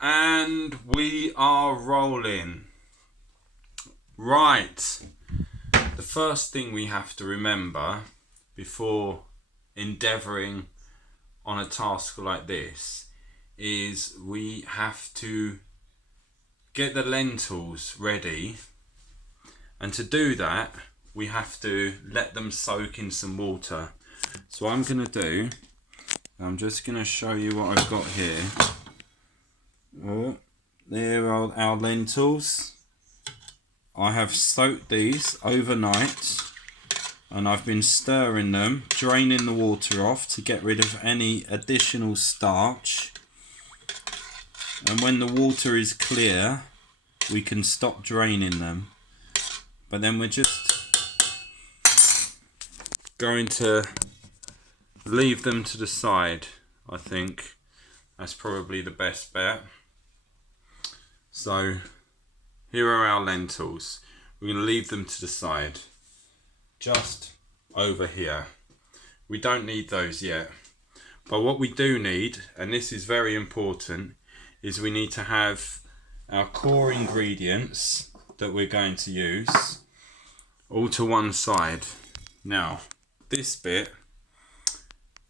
And we are rolling. Right. The first thing we have to remember before endeavouring on a task like this is we have to get the lentils ready, and to do that we have to let them soak in some water. So what I'm going to do, I'm just going to show you what I've got here. There are our lentils. I have soaked these overnight and I've been stirring them, draining the water off to get rid of any additional starch. And when the water is clear, we can stop draining them. But then we're just going to leave them to the side. I think that's probably the best bet. So here are our lentils. We're going to leave them to the side, just over here. We don't need those yet. But what we do need, and this is very important, is we need to have our core ingredients that we're going to use all to one side. Now, this bit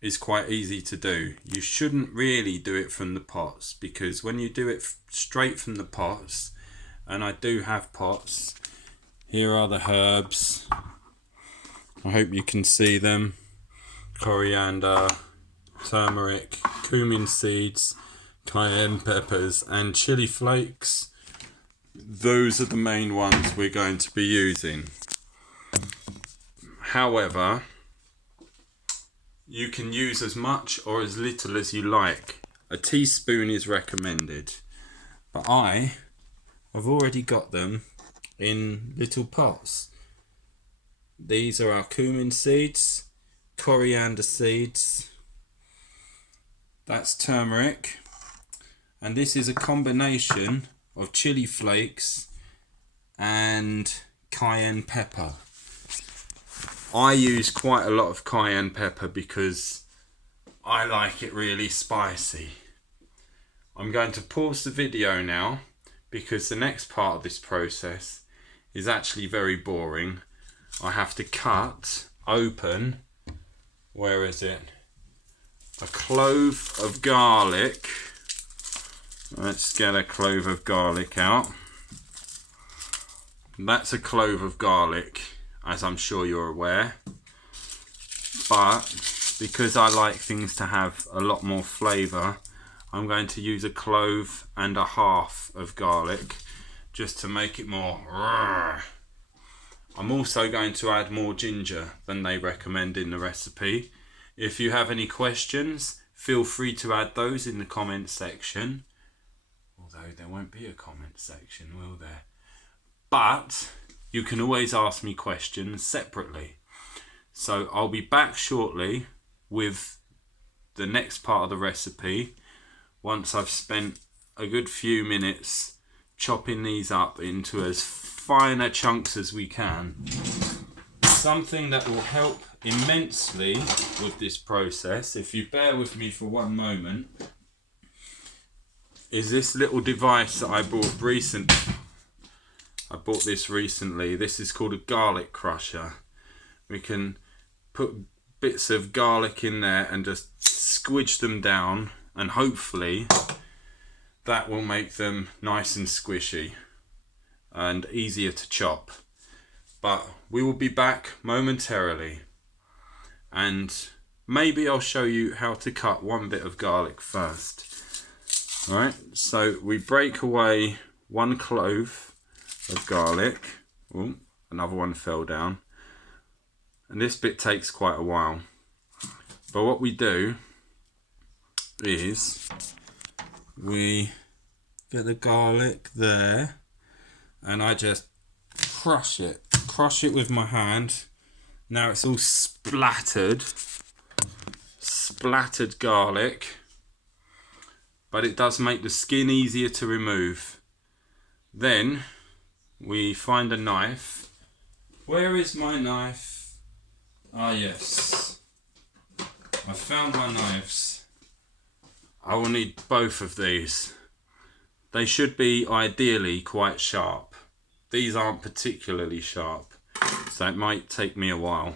is quite easy to do. You shouldn't really do it from the pots, because when you do it straight from the pots, and I do have pots, here are the herbs. I hope you can see them. Coriander, turmeric, cumin seeds, cayenne peppers and chili flakes. Those are the main ones we're going to be using. However, you can use as much or as little as you like. A teaspoon is recommended, but I've already got them in little pots. These are our cumin seeds, coriander seeds, that's turmeric, and this is a combination of chili flakes and cayenne pepper. I use quite a lot of cayenne pepper because I like it really spicy. I'm going to pause the video now because the next part of this process is actually very boring. I have to cut open, where is it? A clove of garlic. Let's get a clove of garlic out. That's a clove of garlic, as I'm sure you're aware. But because I like things to have a lot more flavour, I'm going to use a clove and a half of garlic just to make it more. I'm also going to add more ginger than they recommend in the recipe. If you have any questions, feel free to add those in the comment section. Although there won't be a comment section, will there? But you can always ask me questions separately. So I'll be back shortly with the next part of the recipe once I've spent a good few minutes chopping these up into as finer chunks as we can. Something that will help immensely with this process, if you bear with me for one moment, is this little device that I bought recently. I bought this recently. This is called a garlic crusher. We can put bits of garlic in there and just squidge them down, and hopefully that will make them nice and squishy and easier to chop. But we will be back momentarily, and maybe I'll show you how to cut one bit of garlic first. Alright, so we break away one clove of garlic. Oh, another one fell down. And this bit takes quite a while. But what we do is we get the garlic there, and I just crush it with my hand. Now it's all splattered garlic, but it does make the skin easier to remove. Then we find a knife. Where is my knife? Ah, yes, I found my knives. I will need both of these. they should be ideally quite sharp. These aren't particularly sharp, so it might take me a while.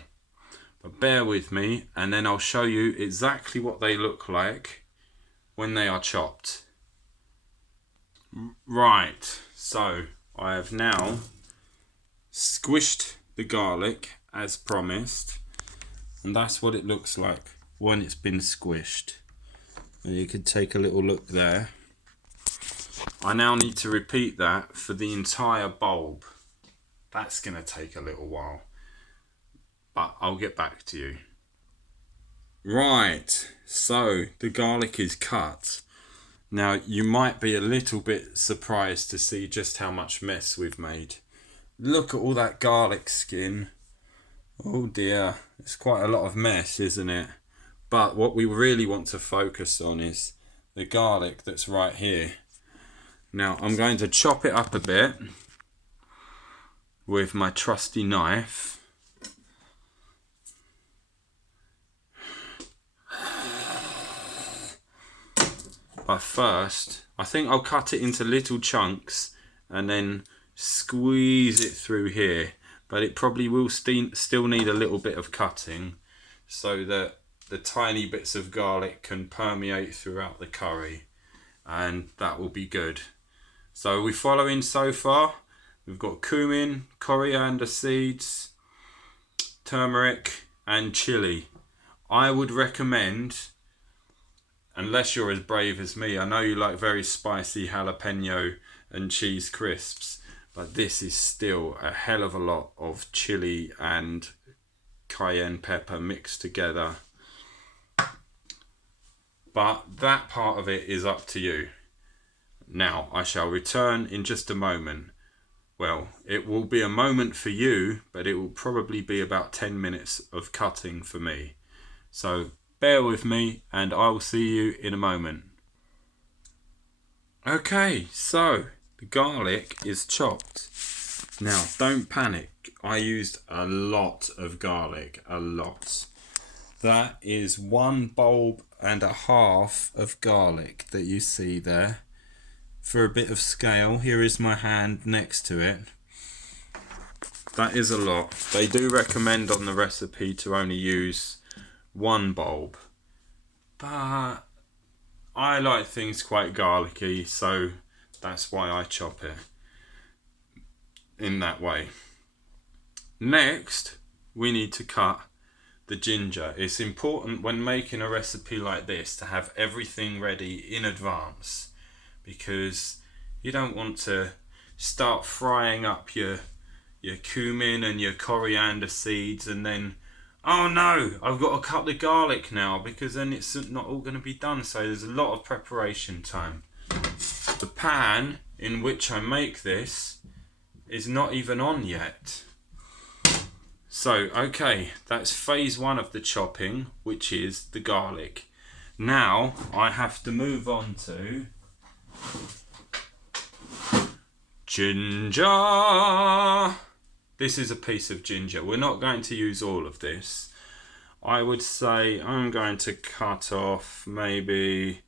But bear with me, and then I'll show you exactly what they look like when they are chopped. Right, so I have now squished the garlic as promised, and that's what it looks like when it's been squished. And you can take a little look there. I now need to repeat that for the entire bulb. That's going to take a little while, but I'll get back to you. Right, so the garlic is cut. Now you might be a little bit surprised to see just how much mess we've made. Look at all that garlic skin. Oh dear, it's quite a lot of mess, isn't it? But what we really want to focus on is the garlic that's right here. Now I'm going to chop it up a bit with my trusty knife. But first, I think I'll cut it into little chunks and then squeeze it through here. But it probably will still need a little bit of cutting so that the tiny bits of garlic can permeate throughout the curry, and that will be good. So we're following so far. We've got cumin, coriander seeds, turmeric and chili. I would recommend, unless you're as brave as me, I know you like very spicy jalapeno and cheese crisps, but this is still a hell of a lot of chili and cayenne pepper mixed together. But that part of it is up to you. Now, I shall return in just a moment. Well, it will be a moment for you, but it will probably be about 10 minutes of cutting for me. So bear with me and I will see you in a moment. Okay, so the garlic is chopped. Now, don't panic. I used a lot of garlic, a lot. That is 1 bulb and a half of garlic that you see there. For a bit of scale, here is my hand next to it. That is a lot. They do recommend on the recipe to only use 1 bulb. But I like things quite garlicky, so that's why I chop it in that way. Next, we need to cut the ginger. It's important when making a recipe like this to have everything ready in advance, because you don't want to start frying up your cumin and your coriander seeds and then, oh no, I've got to cut the garlic now, because then it's not all going to be done. So there's a lot of preparation time. The pan in which I make this is not even on yet. So, okay, that's phase 1 of the chopping, which is the garlic. Now I have to move on to ginger. This is a piece of ginger. We're not going to use all of this. I would say I'm going to cut off maybe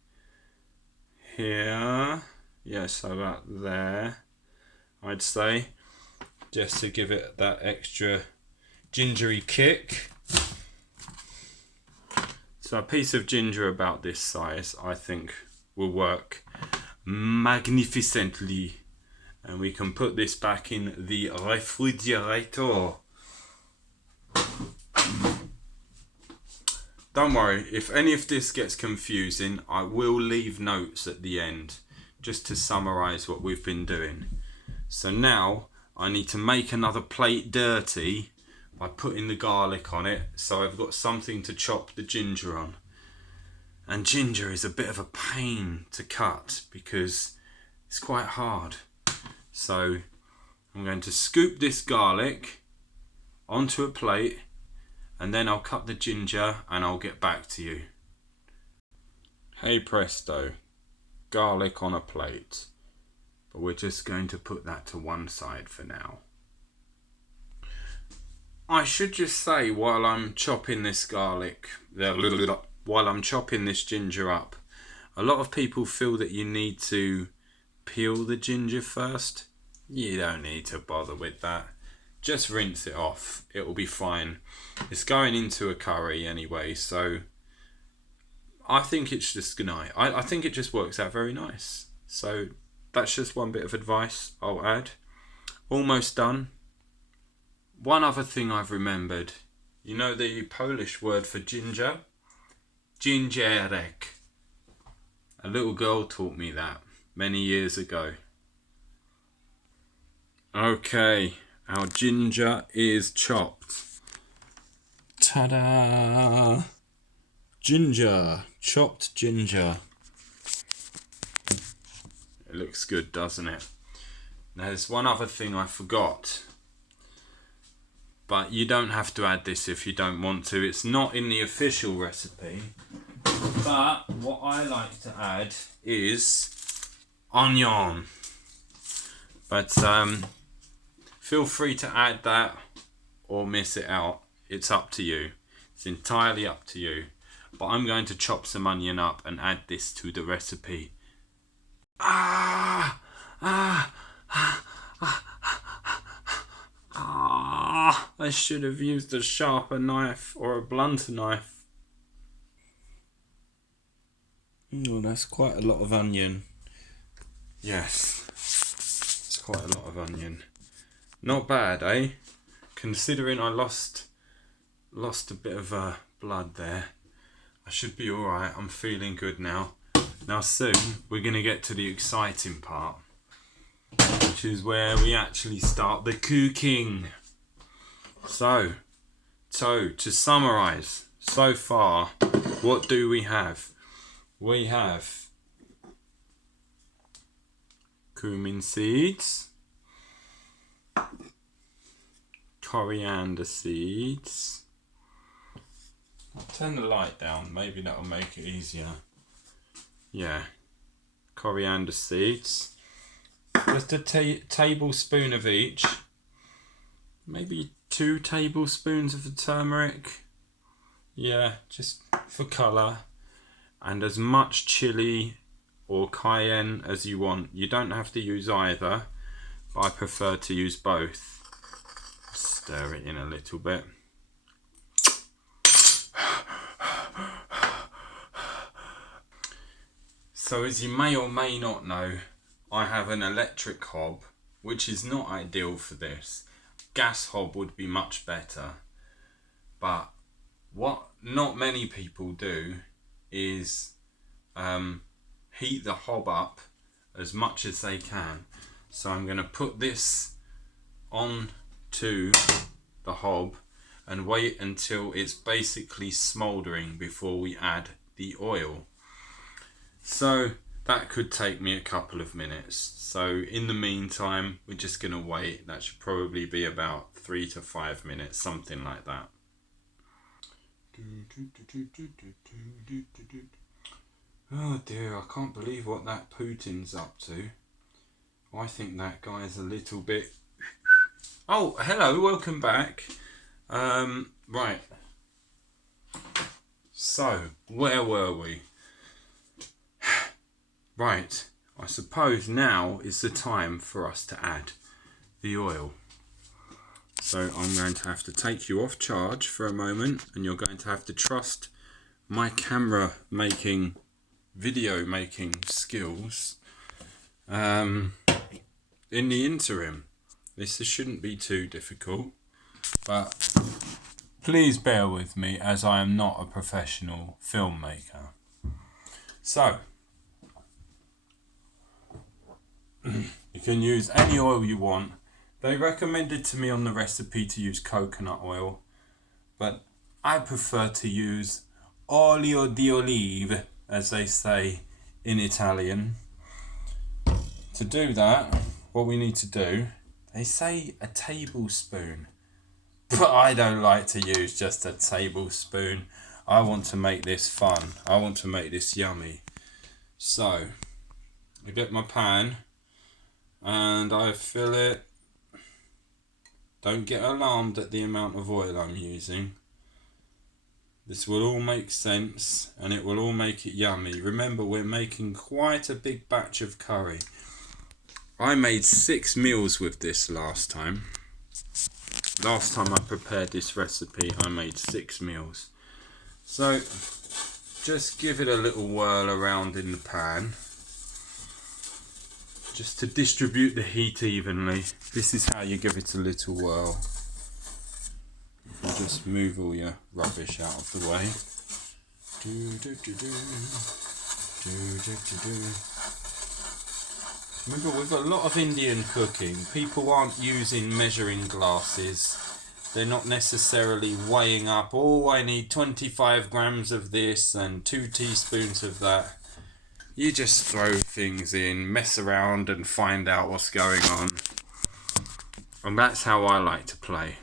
here. Yes, so about there, I'd say, just to give it that extra gingery kick. So a piece of ginger about this size I think will work magnificently, and we can put this back in the refrigerator. Don't worry, if any of this gets confusing, I will leave notes at the end just to summarize what we've been doing. So now I need to make another plate dirty by putting the garlic on it, so I've got something to chop the ginger on. And ginger is a bit of a pain to cut because it's quite hard. So I'm going to scoop this garlic onto a plate, and then I'll cut the ginger and I'll get back to you. Hey presto, garlic on a plate. But we're just going to put that to one side for now. I should just say, while I'm chopping this garlic, while I'm chopping this ginger up, a lot of people feel that you need to peel the ginger first. You don't need to bother with that. Just rinse it off. It will be fine. It's going into a curry anyway, so I think it's just I think it just works out very nice. So that's just one bit of advice I'll add. Almost done. One other thing I've remembered. You know the Polish word for ginger? Gingerek. A little girl taught me that many years ago. Okay, our ginger is chopped. Ta-da! Ginger, chopped ginger. It looks good, doesn't it? Now, there's one other thing I forgot. But you don't have to add this if you don't want to. It's not in the official recipe. But what I like to add is onion. But feel free to add that or miss it out. It's up to you. It's entirely up to you. But I'm going to chop some onion up and add this to the recipe. I should have used a sharper knife or a blunter knife. Oh, that's quite a lot of onion. Yes, it's quite a lot of onion. Not bad, eh? Considering I lost a bit of blood there. I should be alright. I'm feeling good now. Now soon we're going to get to the exciting part, which is where we actually start the cooking. So to summarise, so far, what do we have? We have cumin seeds, coriander seeds. I'll turn the light down, maybe that'll make it easier. Yeah, coriander seeds. Just a tablespoon of each. Maybe 2 tablespoons of the turmeric. Yeah, just for colour. And as much chili or cayenne as you want. You don't have to use either, but I prefer to use both. Stir it in a little bit. So as you may or may not know, I have an electric hob, which is not ideal for this. Gas hob would be much better. But what not many people do is heat the hob up as much as they can. So I'm going to put this on to the hob and wait until it's basically smouldering before we add the oil. So that could take me a couple of minutes. So in the meantime, we're just going to wait. That should probably be about 3 to 5 minutes, something like that. Oh dear, I can't believe what that Putin's up to. I think that guy's a little bit... Oh, hello, welcome back. Right. So, where were we? Right, I suppose now is the time for us to add the oil. So I'm going to have to take you off charge for a moment, and you're going to have to trust my camera making, video making skills. In the interim, this shouldn't be too difficult, but please bear with me as I am not a professional filmmaker. So, you can use any oil you want. They recommended to me on the recipe to use coconut oil, but I prefer to use olio di olive, as they say in Italian. To do that, what we need to do, they say a tablespoon, but I don't like to use just a tablespoon. I want to make this fun. I want to make this yummy. So, I get my pan and I fill it. Don't get alarmed at the amount of oil I'm using. This will all make sense and it will all make it yummy. Remember, we're making quite a big batch of curry. I made 6 meals with this last time. Last time I prepared this recipe, I made 6 meals. So just give it a little whirl around in the pan, just to distribute the heat evenly. This is how you give it a little whirl. You just move all your rubbish out of the way. Remember, with a lot of Indian cooking, people aren't using measuring glasses. They're not necessarily weighing up, oh, I need 25 grams of this and 2 teaspoons of that. You just throw things in, mess around and find out what's going on. And that's how I like to play.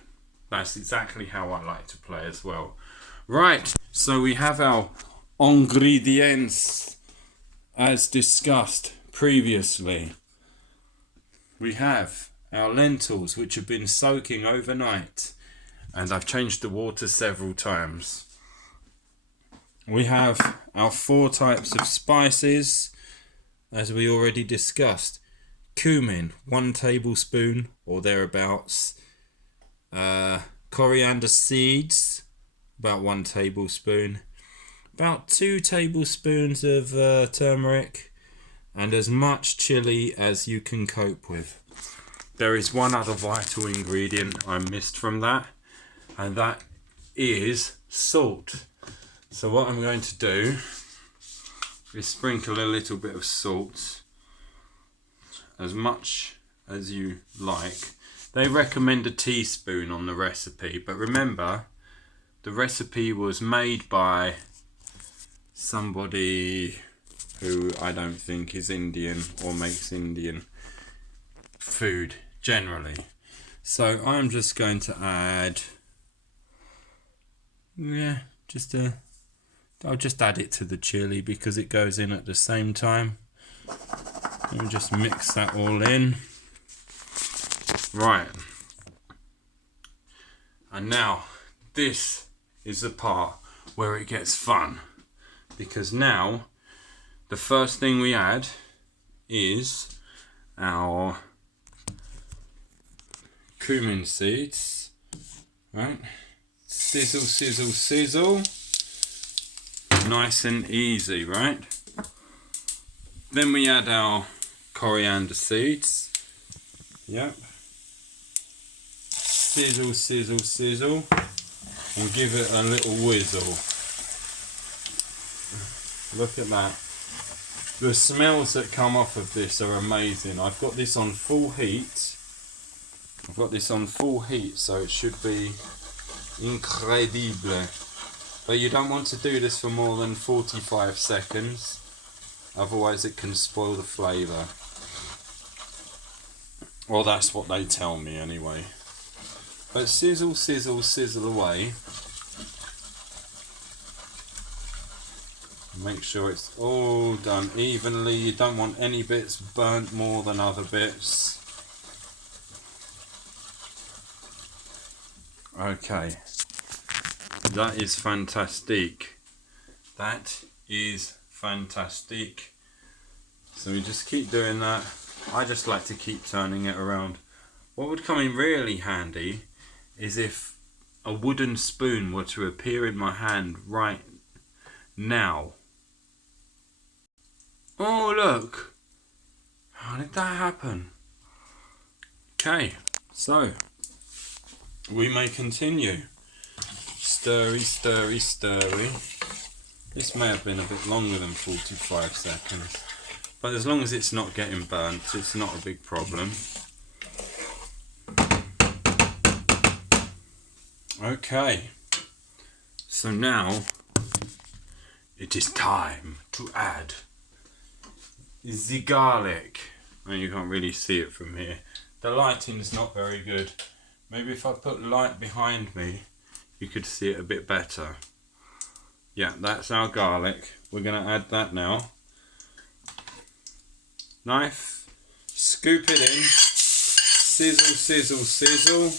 That's exactly how I like to play as well. Right, so we have our ingredients as discussed previously. We have our lentils, which have been soaking overnight, and I've changed the water several times. We have our 4 types of spices, as we already discussed. Cumin, 1 tablespoon or thereabouts. Coriander seeds, about 1 tablespoon. About 2 tablespoons of turmeric, and as much chili as you can cope with. There is one other vital ingredient I missed from that, and that is salt. So what I'm going to do is sprinkle a little bit of salt, as much as you like. They recommend a teaspoon on the recipe, but remember, the recipe was made by somebody who I don't think is Indian or makes Indian food generally. So I'm just going to add, I'll just add it to the chili because it goes in at the same time. Let me just mix that all in. Right. And now this is the part where it gets fun, because now the first thing we add is our cumin seeds. Right? Sizzle, sizzle, sizzle. Nice and easy, right? Then we add our coriander seeds. Yep. Sizzle, sizzle, sizzle. And give it a little whizzle. Look at that. The smells that come off of this are amazing. I've got this on full heat. So it should be incredible. But you don't want to do this for more than 45 seconds. Otherwise it can spoil the flavour. Well, that's what they tell me anyway. But sizzle, sizzle, sizzle away. Make sure it's all done evenly. You don't want any bits burnt more than other bits. Okay. That is fantastic. That is fantastic. So we just keep doing that. I just like to keep turning it around. What would come in really handy is if a wooden spoon were to appear in my hand right now. Oh, look! How did that happen? Okay, so we may continue. Stirry, stirry, stirry. This may have been a bit longer than 45 seconds, but as long as it's not getting burnt, it's not a big problem. Okay, so now it is time to add the garlic. And you can't really see it from here. The lighting is not very good. Maybe if I put light behind me, you could see it a bit better. Yeah, that's our garlic. We're going to add that now. Knife, scoop it in, sizzle, sizzle, sizzle.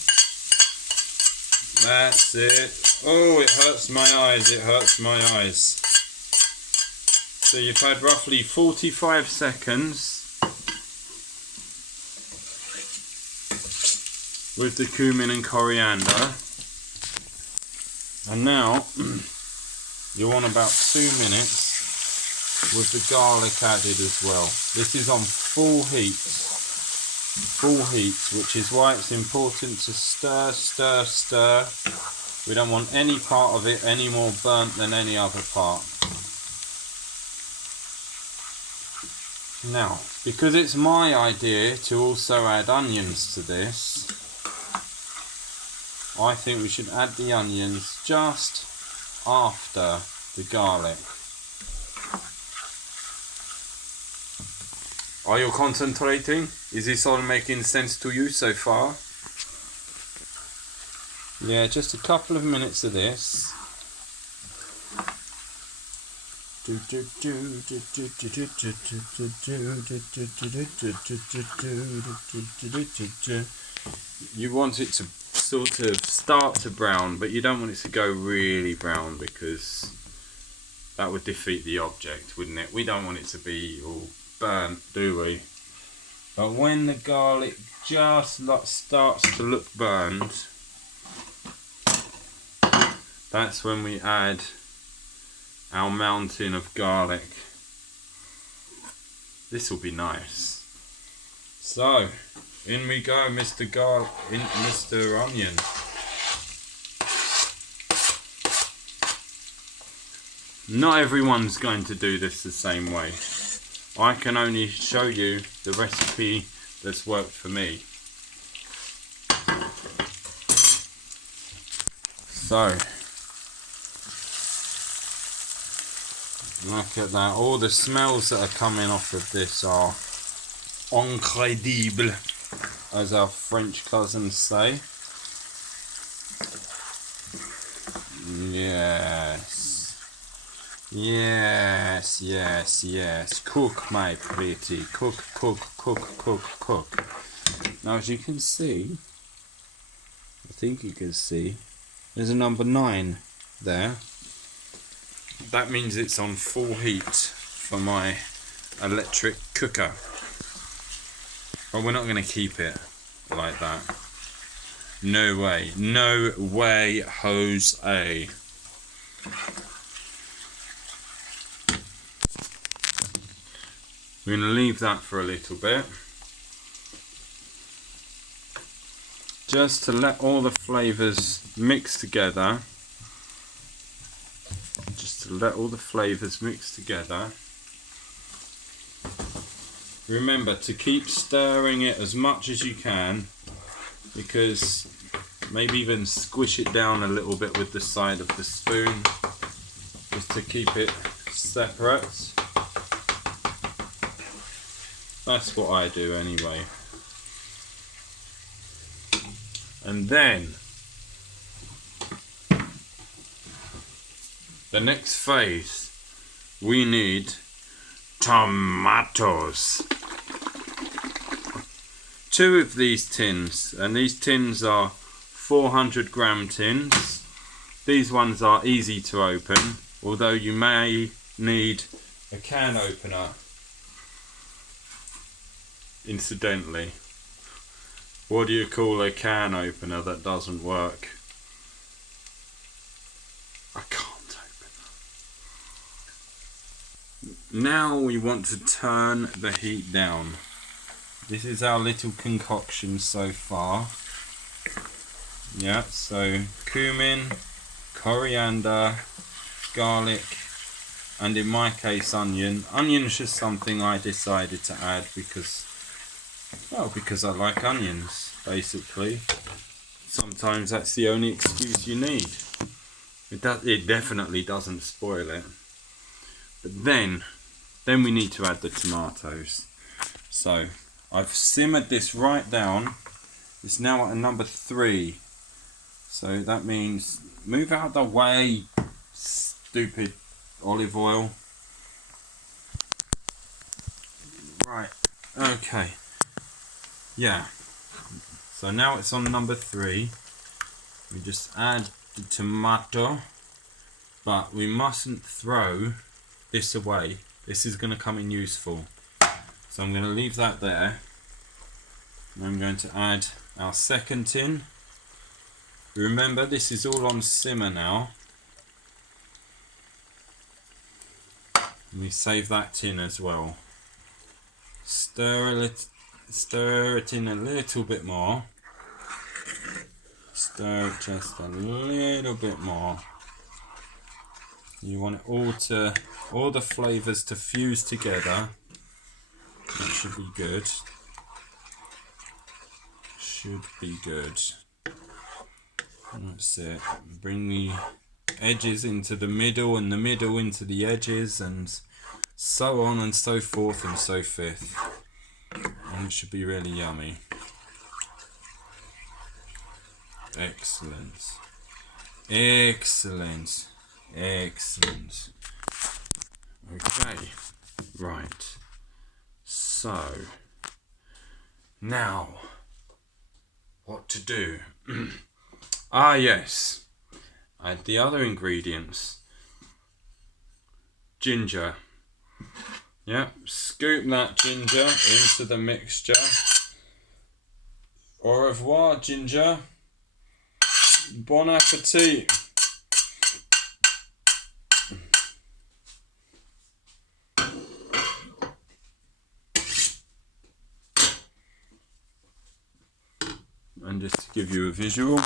That's it. Oh, it hurts my eyes, it hurts my eyes. So you've had roughly 45 seconds with the cumin and coriander. And now you want about 2 minutes with the garlic added as well. This is on full heat, which is why it's important to stir, stir, stir. We don't want any part of it any more burnt than any other part. Now, because it's my idea to also add onions to this, I think we should add the onions just after the garlic. Are you concentrating? Is this all making sense to you so far? Yeah, just a couple of minutes of this. You want it to sort of start to brown, but you don't want it to go really brown because that would defeat the object, wouldn't it? We don't want it to be all burnt, do we? But when the garlic just starts to look burned, that's when we add our mountain of garlic. This will be nice. So, in we go, Mr. Onion. Not everyone's going to do this the same way. I can only show you the recipe that's worked for me. So, look at that. All the smells that are coming off of this are incredible, as our French cousins say. Yes. Yes, yes, yes. Cook, my pretty. Cook, cook, cook, cook, cook. Now, as you can see, I think you can see, there's a number 9 there. That means it's on full heat for my electric cooker. But we're not going to keep it like that. No way. No way, Jose. We're going to leave that for a little bit. Just to let all the flavours mix together. Just to let all the flavours mix together. Remember to keep stirring it as much as you can, because maybe even squish it down a little bit with the side of the spoon, just to keep it separate. That's what I do anyway. And then the next phase, we need tomatoes. 2 of these tins, and these tins are 400 gram tins. These ones are easy to open, although you may need a can opener. Incidentally, what do you call a can opener that doesn't work? I can't open that. Now we want to turn the heat down. This is our little concoction so far. Yeah, so cumin, coriander, garlic, and in my case onion. Onion is just something I decided to add because I like onions, basically. Sometimes that's the only excuse you need. It definitely doesn't spoil it. But then we need to add the tomatoes. So I've simmered this right down. It's now at a number 3. So that means move out the way, stupid olive oil. Right, okay. Yeah. So now it's on number 3. We just add the tomato, but we mustn't throw this away. This is going to come in useful. So I'm going to leave that there. I'm going to add our second tin. Remember, this is all on simmer now. We save that tin as well. Stir it in a little bit more. Stir it just a little bit more. You want it all the flavours to fuse together. That should be good. Should be good. That's it. Bring the edges into the middle and the middle into the edges, and so on and so forth and so forth. And it should be really yummy. Excellent. Excellent. Excellent. Okay. Right. So, now, what to do? Ah, yes. Add the other ingredients. Ginger. Yep, scoop that ginger into the mixture. Au revoir, ginger. Bon appetit. And just to give you a visual,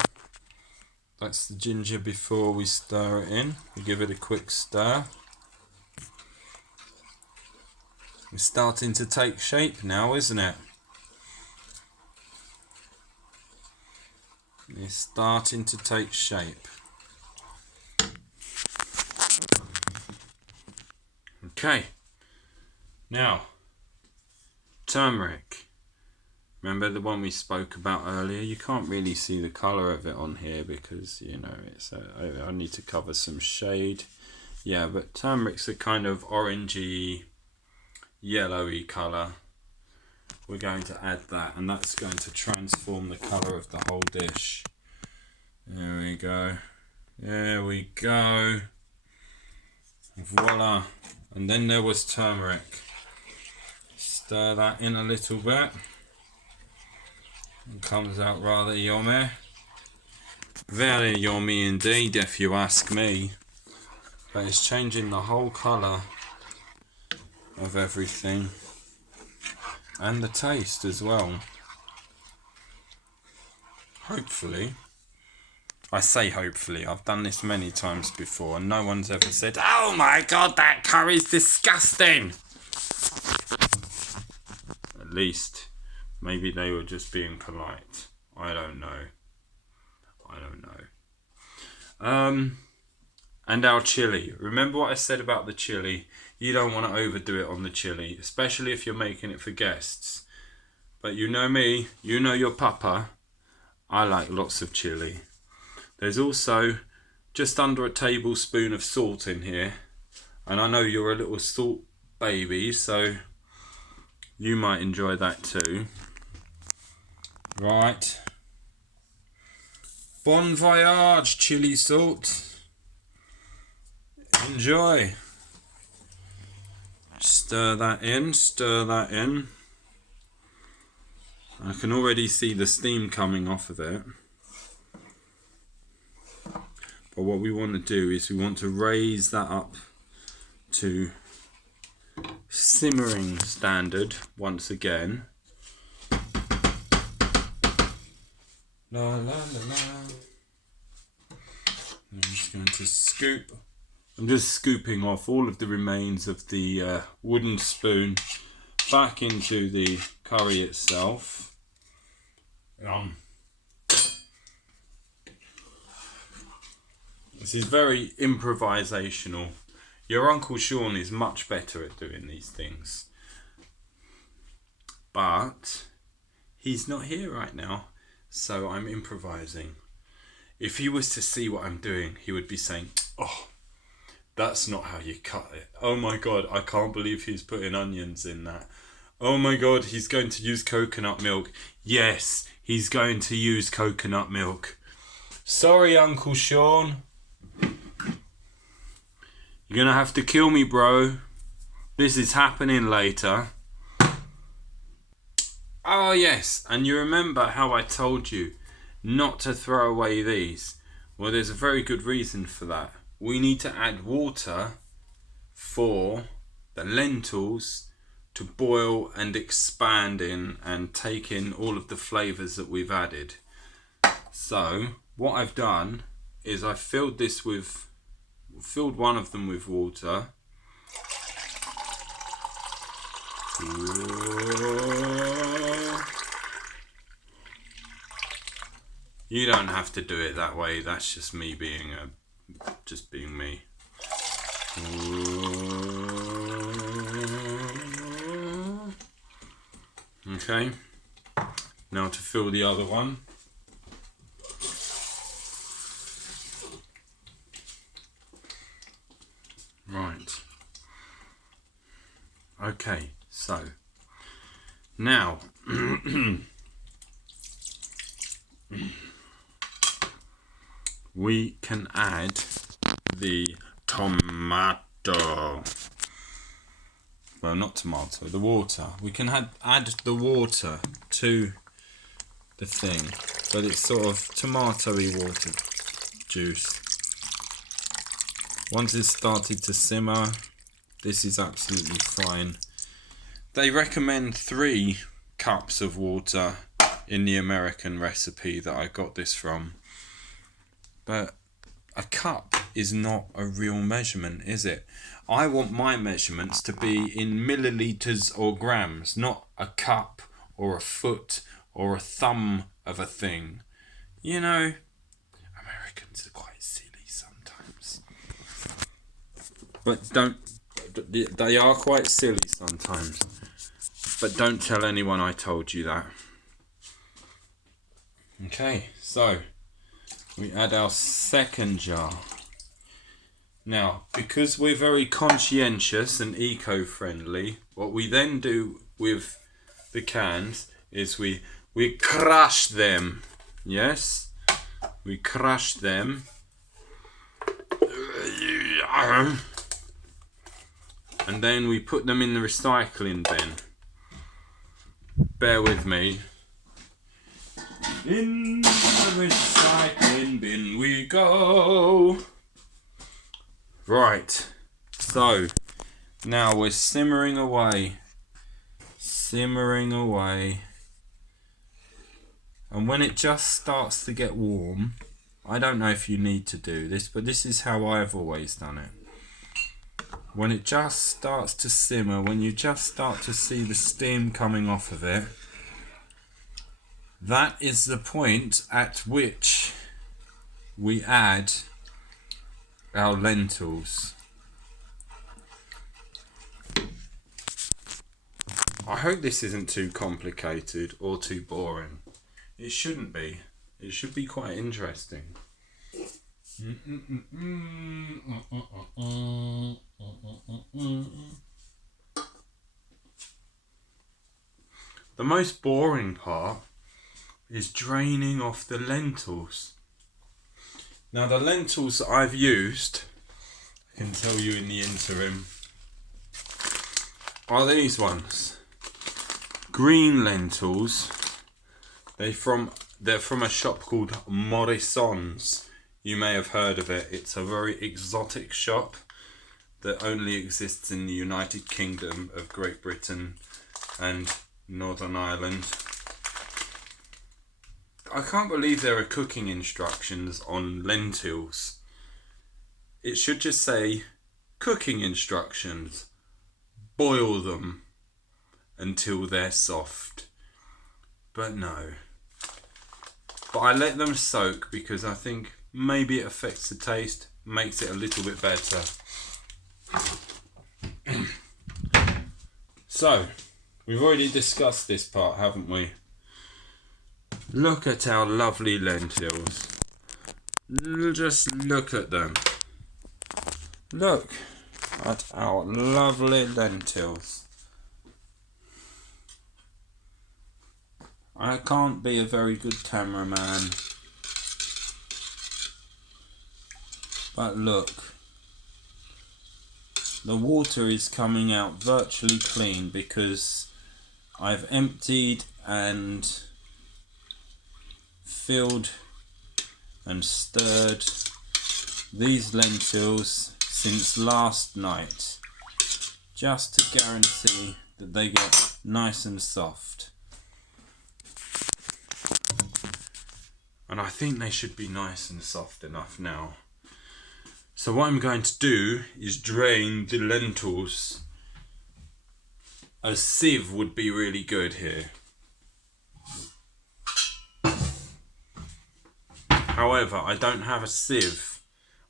that's the ginger before we stir it in. We give it a quick stir. It's starting to take shape now, isn't it? It's starting to take shape. Okay. Now, turmeric. Remember the one we spoke about earlier? You can't really see the colour of it on here because, you know, it's I need to cover some shade. Yeah, but turmeric's a kind of orangey, yellowy colour. We're going to add that, and that's going to transform the colour of the whole dish. There we go. There we go. Voila. And then there was turmeric. Stir that in a little bit. It comes out rather yummy. Very yummy indeed, if you ask me. But it's changing the whole colour of everything. And the taste as well. Hopefully. I say hopefully, I've done this many times before and no one's ever said, "Oh my god, that curry's disgusting!" At least, maybe they were just being polite. I don't know. And our chilli. Remember what I said about the chilli? You don't want to overdo it on the chilli, especially if you're making it for guests. But you know me, you know your papa. I like lots of chilli. There's also just under a tablespoon of salt in here. And I know you're a little salt baby, so you might enjoy that too. Right. Bon voyage, chili salt. Enjoy. Stir that in, stir that in. I can already see the steam coming off of it. But what we want to do is we want to raise that up to simmering standard once again. La la la la. I'm just going to scoop. I'm just scooping off all of the remains of the wooden spoon back into the curry itself. This is very improvisational. Your Uncle Sean is much better at doing these things. But he's not here right now, so I'm improvising. If he was to see what I'm doing, he would be saying, "Oh, that's not how you cut it. Oh my god, I can't believe he's putting onions in that. Oh my god, he's going to use coconut milk. Yes, he's going to use coconut milk. Sorry, Uncle Sean. You're gonna have to kill me, bro. This is happening later." Oh yes, and you remember how I told you not to throw away these? Well, there's a very good reason for that. We need to add water for the lentils to boil and expand in and take in all of the flavours that we've added. So what I've done is I filled one of them with water. You don't have to do it that way. That's just me being me. Okay. Now to fill the other one. Right. Okay. So now we can add the tomato. Well, not tomato, the water. We can add the water to the thing, but it's sort of tomatoey water juice. Once it's started to simmer, this is absolutely fine. They recommend 3 cups of water in the American recipe that I got this from. But a cup is not a real measurement, is it? I want my measurements to be in milliliters or grams, not a cup or a foot or a thumb of a thing. You know, Americans are quite silly sometimes. But they are quite silly sometimes. But don't tell anyone I told you that. Okay, so we add our second jar. Now, because we're very conscientious and eco-friendly, what we then do with the cans is we crush them. Yes? We crush them. And then we put them in the recycling bin. Bear with me. In the recycling bin we go. Right. So, now we're simmering away. Simmering away. And when it just starts to get warm, I don't know if you need to do this, but this is how I've always done it. When it just starts to simmer, when you just start to see the steam coming off of it, that is the point at which we add our lentils. I hope this isn't too complicated or too boring. It shouldn't be. It should be quite interesting. The most boring part is draining off the lentils. Now the lentils that I've used, I can tell you in the interim, are these ones. Green lentils. They're from a shop called Morrison's. You may have heard of it. It's a very exotic shop that only exists in the United Kingdom of Great Britain and Northern Ireland. I can't believe there are cooking instructions on lentils. It should just say cooking instructions. Boil them until they're soft. But no. But I let them soak because I think maybe it affects the taste, makes it a little bit better. So, we've already discussed this part, haven't we? Look at our lovely lentils. Just look at them. Look at our lovely lentils. I can't be a very good cameraman. But look. The water is coming out virtually clean because I've emptied and filled and stirred these lentils since last night, just to guarantee that they get nice and soft. And I think they should be nice and soft enough now. So what I'm going to do is drain the lentils. A sieve would be really good here. However, I don't have a sieve.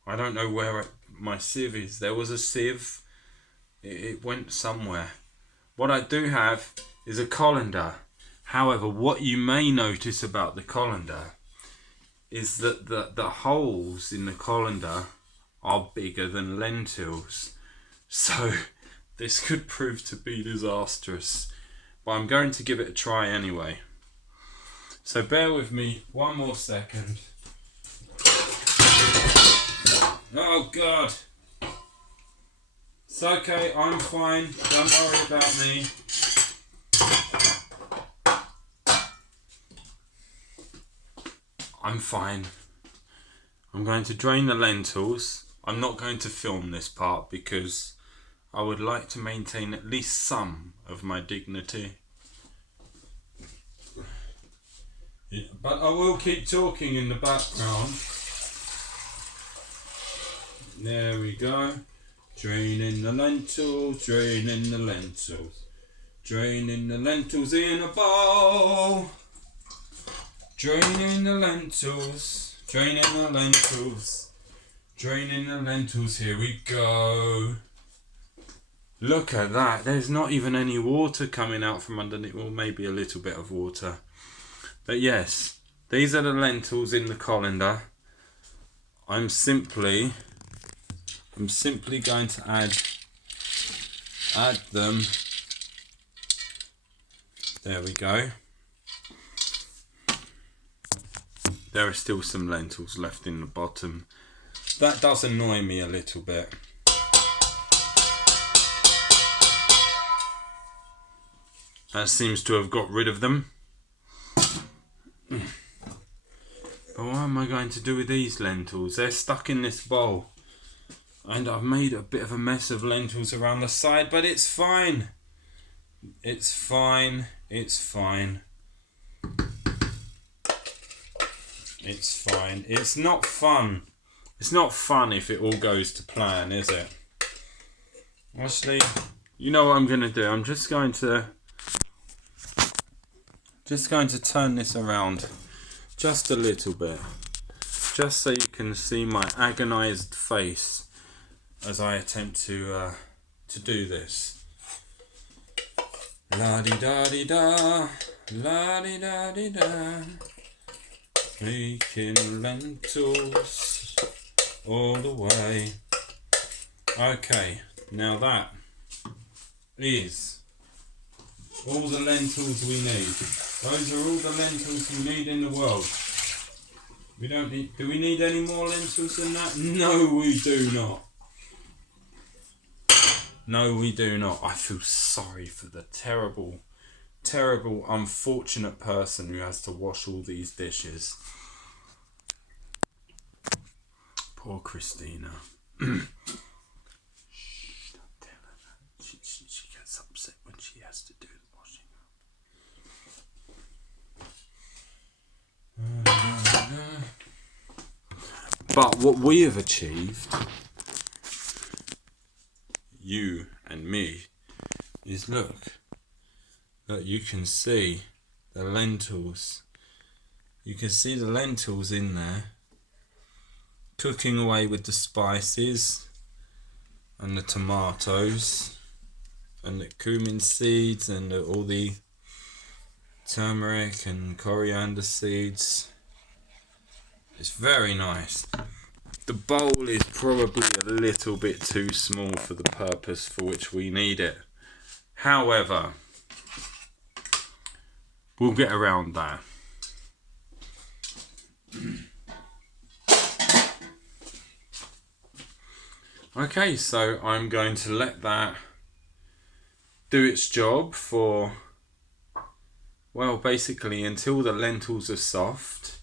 I don't know where my sieve is. There was a sieve. It went somewhere. What I do have is a colander. However, what you may notice about the colander is that the holes in the colander are bigger than lentils. So this could prove to be disastrous. But I'm going to give it a try anyway. So bear with me one more second. Oh God. It's okay, I'm fine. Don't worry about me. I'm fine. I'm going to drain the lentils. I'm not going to film this part because I would like to maintain at least some of my dignity. Yeah, but I will keep talking in the background. There we go. Draining the lentils, draining the lentils. Draining the lentils in a bowl. Draining the lentils, draining the lentils, draining the lentils, here we go. Look at that, there's not even any water coming out from underneath, well maybe a little bit of water. But yes, these are the lentils in the colander. I'm simply going to add them. There we go. There are still some lentils left in the bottom. That does annoy me a little bit. That seems to have got rid of them. But what am I going to do with these lentils? They're stuck in this bowl. And I've made a bit of a mess of lentils around the side, but it's fine. It's fine. It's fine. It's fine. It's not fun. It's not fun if it all goes to plan, is it? Actually, you know what I'm going to do? I'm just going to turn this around just a little bit. Just so you can see my agonized face as I attempt to do this. La-di-da-di-da, la-di-da-di-da. Making lentils all the way. Okay, now that is all the lentils we need. Those are all the lentils we need in the world. We don't need. Do we need any more lentils than that? No, we do not. No, we do not. I feel sorry for the terrible, unfortunate person who has to wash all these dishes. Poor Christina. Shh, don't tell her that. She gets upset when she has to do the washing. But what we have achieved, you and me, is look, you can see the lentils. You can see the lentils in there, cooking away with the spices and the tomatoes and the cumin seeds and all the turmeric and coriander seeds. It's very nice. The bowl is probably a little bit too small for the purpose for which we need it. However, we'll get around that. Okay, so I'm going to let that do its job for Well, basically until the lentils are soft.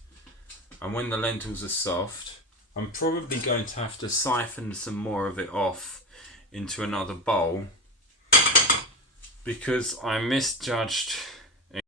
And when the lentils are soft, I'm probably going to have to siphon some more of it off into another bowl, because I misjudged